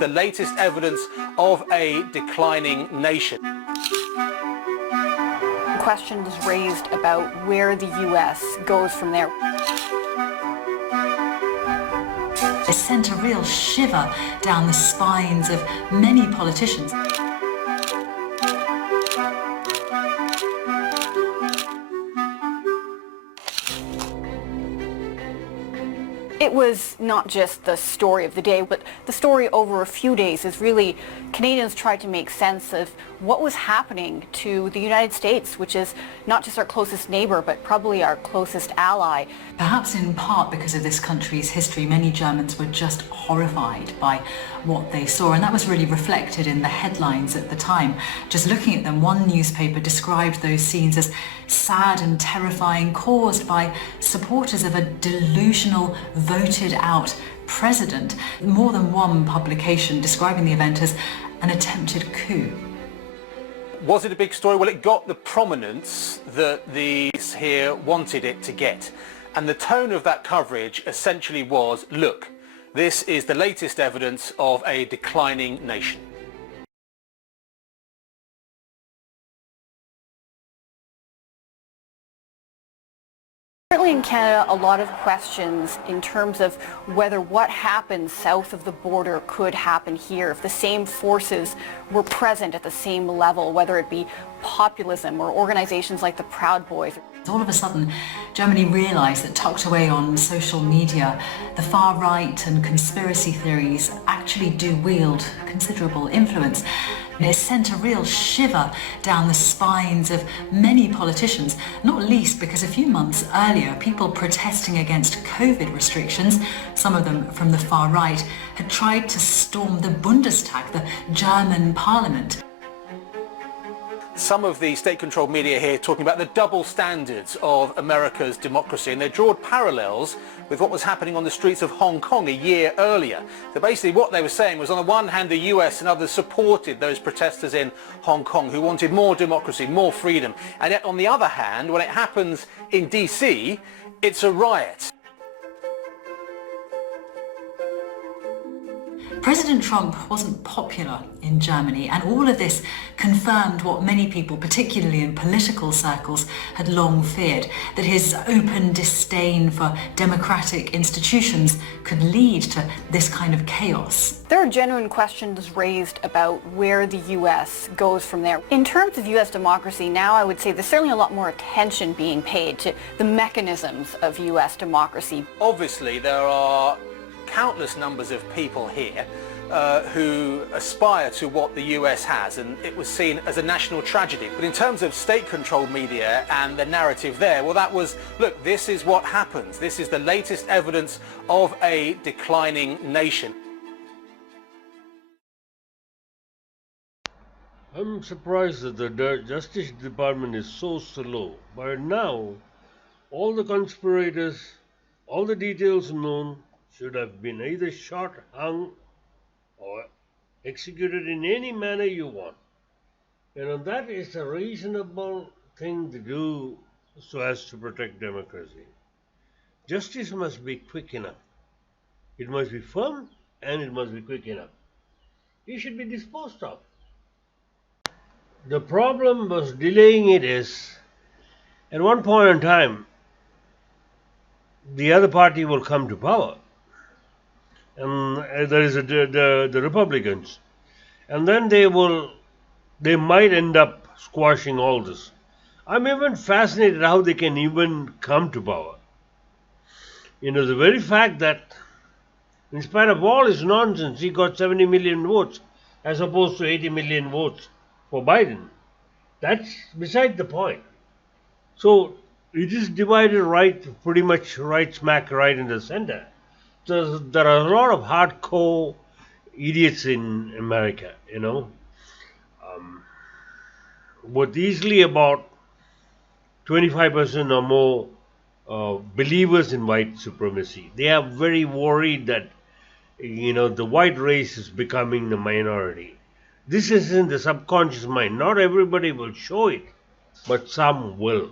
the latest evidence of a declining nation. Questions raised about where the U.S. goes from there. It sent a real shiver down the spines of many politicians. It was not just the story of the day, but the story over a few days is really Canadians tried to make sense of what was happening to the United States, which is not just our closest neighbor, but probably our closest ally. Perhaps in part because of this country's history, many Germans were just horrified by what they saw, and that was really reflected in the headlines at the time. Just looking at them, one newspaper described those scenes as sad and terrifying, caused by supporters of a delusional, voted out president. More than one publication describing the event as an attempted coup. Was it a big story? Well, it got the prominence that the here wanted it to get. And the tone of that coverage essentially was, look, this is the latest evidence of a declining nation. Certainly in Canada, a lot of questions in terms of whether what happened south of the border could happen here, if the same forces were present at the same level, whether it be populism or organizations like the Proud Boys. All of a sudden, Germany realised that tucked away on social media, the far right and conspiracy theories actually do wield considerable influence. And it sent a real shiver down the spines of many politicians, not least because a few months earlier, people protesting against COVID restrictions, some of them from the far right, had tried to storm the Bundestag, the German parliament. Some of the state-controlled media here talking about the double standards of America's democracy, and they draw parallels with what was happening on the streets of Hong Kong a year earlier. So basically what they were saying was, on the one hand, the US and others supported those protesters in Hong Kong who wanted more democracy, more freedom, and yet on the other hand, when it happens in DC, it's a riot. President Trump wasn't popular in Germany, and all of this confirmed what many people, particularly in political circles, had long feared, that his open disdain for democratic institutions could lead to this kind of chaos. There are genuine questions raised about where the U.S. goes from there. In terms of U.S. democracy, now I would say there's certainly a lot more attention being paid to the mechanisms of U.S. democracy. Obviously, there are countless numbers of people here who aspire to what the US has, and it was seen as a national tragedy. But in terms of state-controlled media and the narrative there, well, that was, look, this is what happens. This is the latest evidence of a declining nation. I'm surprised that the Justice Department is so slow. By now, all the conspirators, all the details known, should have been either shot, hung, or executed in any manner you want. And that is a reasonable thing to do so as to protect democracy. Justice must be quick enough. It must be firm and it must be quick enough. It should be disposed of. The problem was delaying it is, at one point in time, the other party will come to power. And there is the Republicans, and then they might end up squashing all this. I'm even fascinated how they can even come to power. You know, the very fact that in spite of all his nonsense, he got 70 million votes as opposed to 80 million votes for Biden. That's beside the point. So it is divided pretty much right smack right in the center. There are a lot of hardcore idiots in America, you know. With easily about 25% or more believers in white supremacy. They are very worried that, you know, the white race is becoming the minority. This is in the subconscious mind. Not everybody will show it, but some will.